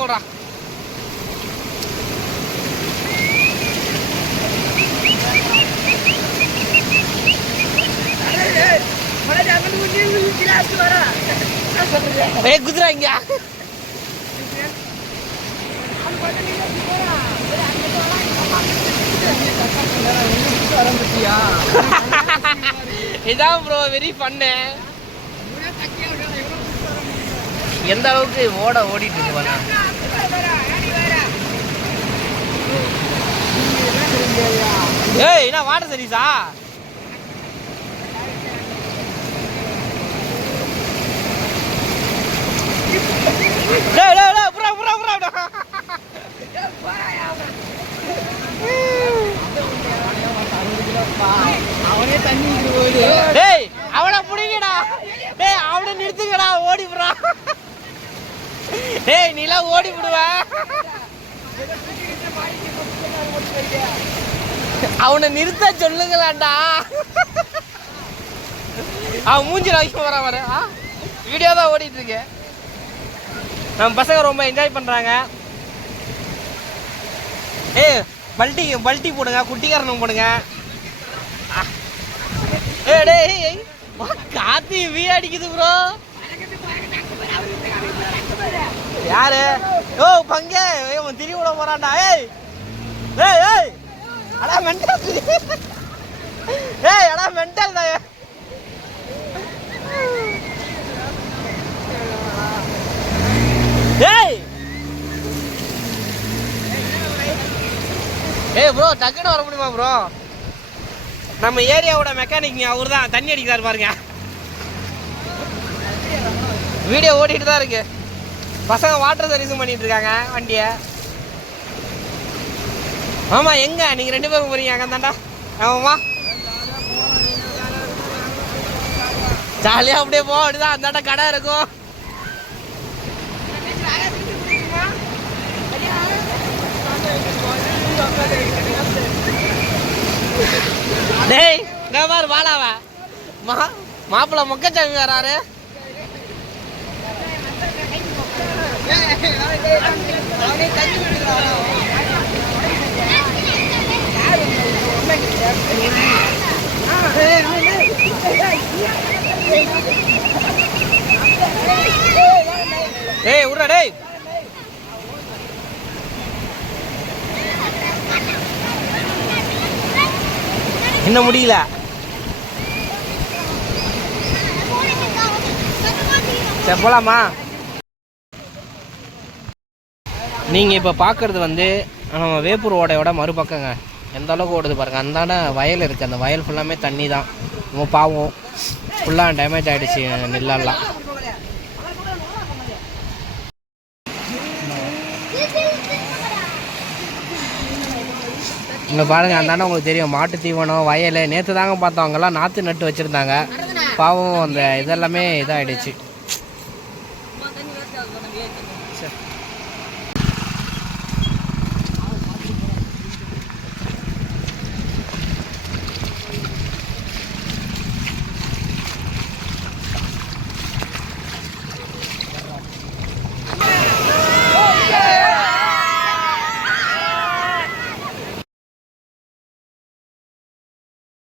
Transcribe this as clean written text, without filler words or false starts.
சொல்கிறான். குதிராங்க இதான் bro very fun. எந்த அளவுக்கு ஓடிட்டு இருக்கு. ஏய் என்ன வாட்டர் சர்வீஸா? டேய் டேய் டேய் புறா புறா புறா. அவனே தண்ணி போகுது. டேய் அவனை புடிங்கடா. டேய் அவனை நிறுத்துங்கடா, ஓடி புறா. டேய் நீலாம் ஓடி விடுவ. அவனை நிறுத்த சொல்லுங்களாண்டா. அவன் மூஞ்சில வைக்க வர வீடியோ தான் ஓடிட்டு இருக்கு. நம்ம பசங்க ரொம்ப என்ஜாய் பண்றாங்க. ஏய் பல்ட்டி போடுங்க, குட்டிக்காரனும் போடுங்க. ஏய் டேய் காத்தி வீ அடிக்குது ப்ரோ. யாரு? ஓ பங்கே இவன் திரி விட போறான்டா. ஏய் ஏய் ஏய் அடா மென்டல். ஏய் அடா மென்டல் தான். ஏய் ஏய் ப்ரோ டக்குன்னு வர முடியுமா ப்ரோ? நம்ம ஏரியாவோட மெக்கானிக் அவர் தான் தண்ணி அடிக்கிறாரு பாருங்க. வீடியோ ஓடிட்டு தான் இருக்கு. பசங்க வாட்டர் சர்வீஸும் பண்ணிட்டு இருக்காங்க வண்டியை. ஆமா எங்க நீங்க 2 பேரும் போறீங்க அங்க தாண்டா? ஆமாம்மா ஜாலியா அப்படியே போ. அப்படிதான் அந்தாண்ட கடை இருக்கும். டேய் பாரு வாடாவ மாப்பிள்ள மொக்கச்சாமி வராரு. டேய் உடா டேய். என்ன முடியல. சரி போலாமா? நீங்கள் இப்போ பார்க்குறது வந்து நம்ம வேப்பூர் ஓடையோட மறுபக்கங்க. எந்த அளவுக்கு ஓடுது பாருங்கள். அந்தாண்ட வயல் இருக்குது. அந்த வயல் ஃபுல்லாமே தண்ணி தான். நம்ம பாவம் ஃபுல்லாக டேமேஜ் ஆகிடுச்சு நெல்லெல்லாம். இங்கே பாருங்கள் அந்தாண்ட உங்களுக்கு தெரியும் மாட்டு தீவனம் வயல். நேற்று தாங்க பார்த்தோம், அங்கெல்லாம் நாற்று நட்டு வச்சுருந்தாங்க. பாவம் அந்த இதெல்லாமே இதாகிடுச்சு.